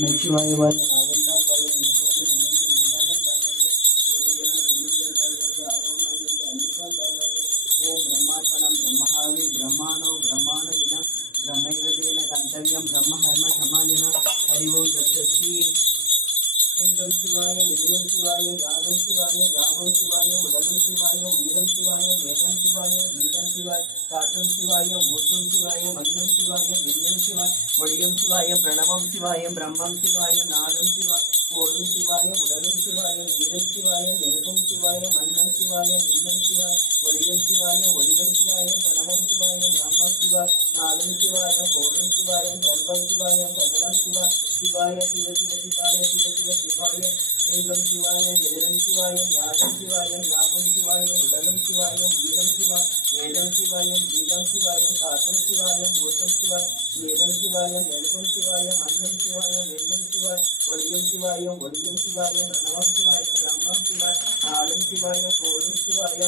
மெச்சுவாய் வாழ்க நாகந்தால் வாழ்க நினைப்பது நன்மைக்கு நீங்காதான் தாழ்வாழ்க அன்னிப்பால் தாழ்வாழ்க. ஓம் பிரம்மார்ப்பணம் பிரம்மஹாவி பிரம்மாணோ பிரம்மாண இதம் பிரம்மைவதேன கந்தவியம் பிரம்மஹர்ம சமாஜினா ஹரி ஓம் தத்ஸ்ரீ. எங்கம் சிவாய எதிலும் சிவாய யாகம் சிவாய யாகம் சிவாய உடலும் சிவாய உயிரும் சிவாய வேதம் சிவாய கீதம் சிவாய காற்றும் சிவாய ஊற்றும் சிவாய மண்ணும் சிவாய விண்ணும் சிவாய ஒளியும் சிவாய பிரணவம் சிவாய பிரம்மம் சிவாய நாளும் சிவாய கோடும் சிவாய உடலும் சிவாய நீரும் சிவாய நெருப்பும் சிவாய மண்ணும் சிவாய விண்ணும் சிவாய ஒளியும் சிவாய ஒளியும் சிவாய பிரணவம் சிவாய பிரம்மம் சிவாய நாளும் சிவாய கோடும் சிவாய சர்வம் சிவாய சகலம் சிவாய சிவாய சிவ சிவ சிவாய சிவ சிவ சிவாய ஏகம் சிவாய எதிரும் சிவாய யாகம் சிவாய யாகம் சிவாய உடலும் சிவாய உயிரும் சிவாய வேதம் சிவாய கீதம் சிவாய காற்றும் சிவாய ஊற்றும் சிவாய வேதம் சிவாய நெருப்பும் சிவாய மண்ணும் சிவாய வெண்ணும் சிவாய ஒளியும் சிவாய ஒளியும் சிவாய பிரணவம் சிவாய பிரம்மம் சிவாய நாளும் சிவாய கோடும் சிவாய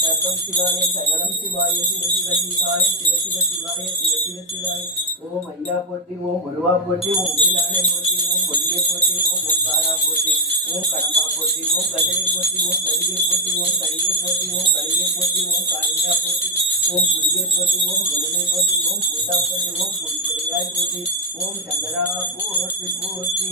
சர்வம் சிவாய சகலம் சிவாய சிவ சிவ சிவாய சிவ சிவ சிவாய சிவ சிவ சிவாய. ஓம் ஐயா போற்றி ஓம் முருவா போற்றி ஓம் உயிலானை போற்றி ஓம் ஒளியை போற்றி ஓம் ஓங்காரா போற்றி ஓம் கடம்பா போற்றி ஓம் கதிரை போற்றி ஓம் கடிகை போற்றி ஓம் கடிகை போற்றி ஓம் கடிகை போற்றி ஓம் காளியா போற்றி ஓம் குடிகை போற்றி ஓம் குடுமை போற்றி ஓம் பூத்தா போற்றி ஓம் குடிப்படையாய் போற்றி ஓம் சங்கரா போற்றி போற்றி.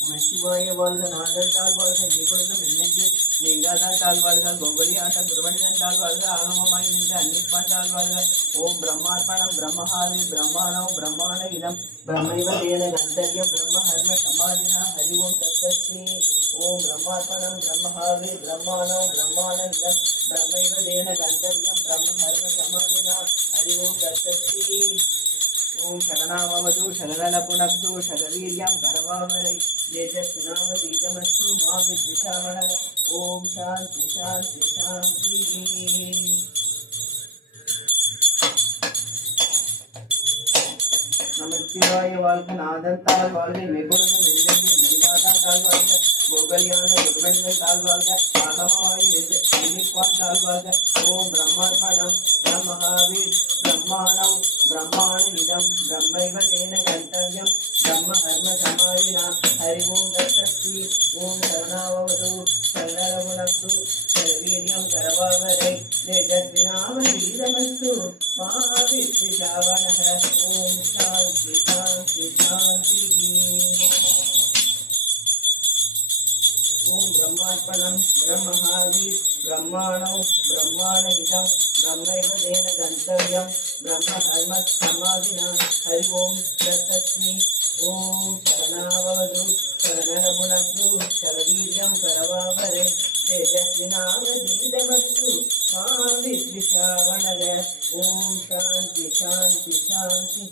நமச்சிவாய வாழ்க நாகத்தால் வாழ்க நிபுணம் என்னைக்கு நீங்காதான் தாழ்வாழ்க பொங்கலி ஆட்ட குருமணிதன் தாழ்வாழ்க ஆகமமாய் நின்ற அன்னிப்பான் தாழ்வாழ்க. ஓம் பிரம்மார்ப்பணம் பிரம்மஹாரி பிரம்மாணோ பிரம்மாண இதம் பிரம்மைவ தேன கந்தவியம் பிரம்ம ஹர்ம சமாதினா ஹரி ஓம் தத்ஸ்ரீ. ஓம் பிரம்மார்ப்பணம் பிரம்மஹாரி பிரம்மாணோ பிரம்மாண இதம் பிரம்மைவ தேன கந்தவியம் பிரம்ம ஹர்ம சமாதினா ஹரி ஓம் தத்ஸ்ரீ. ஓம் சரணாவது சரணலபுனக்து சரவீரியம் கரவாவரை தேஜஸ்வினாவதீதமஸ்து மா வித்விஷாவண. ஓம் சாந்தி சாந்தி சாந்தி. நமச்சிவாய வாழ்க நாதத்தால் வாழ்க மெகுருகம் எல்லெங்கு மெய்காதான் தாழ்வாழ்க கோகலியான குருமணிகள் தாழ்வாழ்க ஆகமவாய் நினைப்பான் தாழ்வாழ்க. ஓம் பிரம்மார்ப்பணம் பிரம்மஹாவீர் பிரம்மாணௌ பிரம்மாண இதம் பிரம்மைவ தேன கர்த்தவ்யம் பிரம்ம ஹர்ம சமாதினா ஹரி ஓம் தத்ஸ்ரீ. ஓம் சரணாவது சரணலபுனக்து சரவீரியம் கரவாவரை தேஜஸ்வினாவதீதமஸ்து மா வித்விஷாவண. ஓம் சாந்தி சாந்தி சாந்தி. ஓம் பிரம்மார்ப்பணம் பிரம்மஹாவீர் பிரம்மாணௌ பிரம்மாண இதம் பிரம்மைவ தேன கந்தவ்யம் பிரம்ம ஹர்ம சமாதினா ஹரி ஓம் தத்ஸ்ரீ. ஓம் சரணாவது சரணலபுனக்து சரவீரியம் கரவாவரை தேஜஸ்வினாவதீதமஸ்து மா வித்விஷாவண. ஓம் சாந்தி சாந்தி சாந்தி.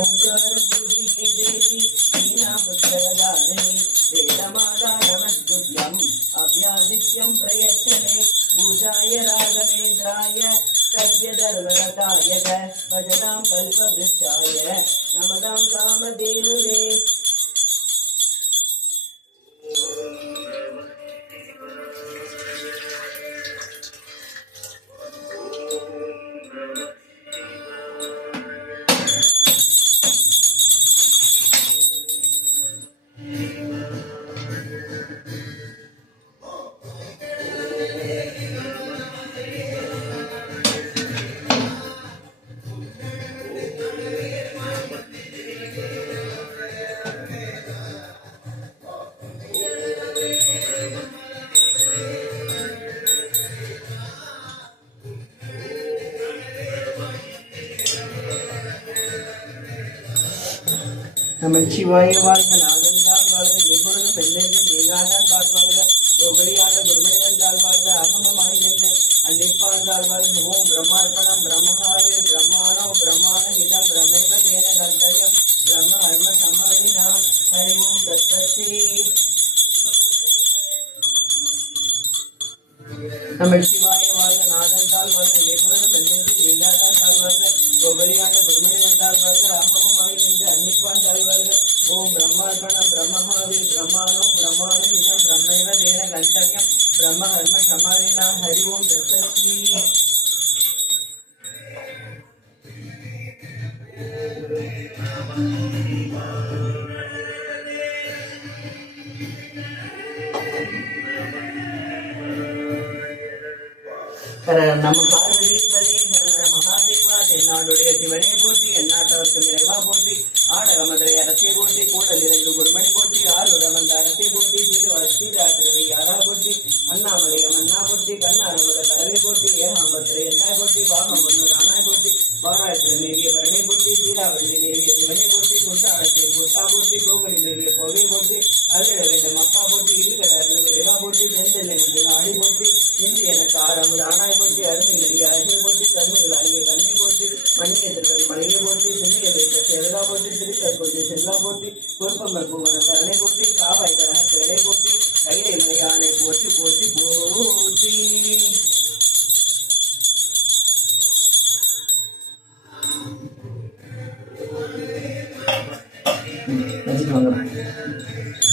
ஓங்கார பூஜிகை தேவி வீணா புத்தகதாரிணி வேதமாதா நமஸ்துத்யம் அவ்யாதித்யம் பிரயச்சனே பூஜாய ராகவேந்திராய சத்ய தர்மரதாய பஜதாம் கல்பவ்ருச்சாய நமதாம் காமதேனுவே. நமச்சிவாய வாழ்க நாகந்தால் வாழ்க நிபுணம் பெண்ணென்று நீகாதான் தாழ்வாழ்க கோகலியான குருமணிதன் தாழ்வாழ்க அகமமாய் நின்று அன்னிப்பான் தாழ்வாழ்க. ஓம் பிரம்மார்ப்பணம் பிரம்மஹாவே பிரம்மாணோ பிரம்மாண இதம் பிரமைவ தேன கந்தயம் பிரம்ம ஹர்ம சமாதினா ஹரி ஓம் தத்ஸ்ரீ. நமச்சிவாய வாழ்க நாகந்தால் வாழ்க நிபுணம் பெண்ணென்று நீகாதான் தாழ்வாழ்க கோகலியான குருமணிதன் தாழ்வாழ்க அகமமாய் நின்று அன்னிப்பான் தாழ்வாழ்க. ஓம் பிரம்மார்ப்பணம் பிரம்மஹாவி பிரம்மாணோ பிரம்மாண இதம் பிரம்மைவ தேன கந்தவ்யம் பிரம்ம ஹர்ம சமாதினா ஹரி ஓம் தத்ஸ்ரீ. நம்ம பார்வதிபதி சரண மகாதேவா தென்னாடுடைய சிவனே போற்றி எந்நாட்டவர்க்கும் இறைவா போற்றி ஆடக மதுரை அரசே போற்றி கூடல் இறங்கு குருமணி போற்றி ஆறுட வந்த அரசே போற்றி திருவாத்திரை யாரா போற்றி அண்ணாமலைய மன்னா போற்றி கண்ணாரவத கடலை போற்றி ஏகாம்பத்திரை எந்தாய் போற்றி வாகம் ஒன்று ராணாய் போற்றி வாராயத்திர மேவிய வரனை போற்றி சீராவதி மேவிய சிவனை போற்றி குற்றாலத்தை குட்டா போற்றி கோகுலி மேவிய கோவை போற்றி அருளிட வேண்டும் அப்பா போற்றி இருக்கடை இறைவா போற்றி தென்தெல்லை மந்திர ஆடி போற்றி இந்திய எனக்கு ஆறாம் ராணாய் போற்றி அருமை நெறிய அழகை போற்றி கருமையில் அழகிய கண்ணை போற்றி மண்ணிய திருக்கல் மலையை போற்றி சின்னிய வைத்த செல்லா போற்றி திருக்கல் போற்றி செல்லா போற்றி பொறுப்பம்பர் பூவன தரணை போற்றி காவாய் கழக திரளை போற்றி கைலை மலையானை போற்றி போற்றி போற்றி வச்சுட்டு வாங்க.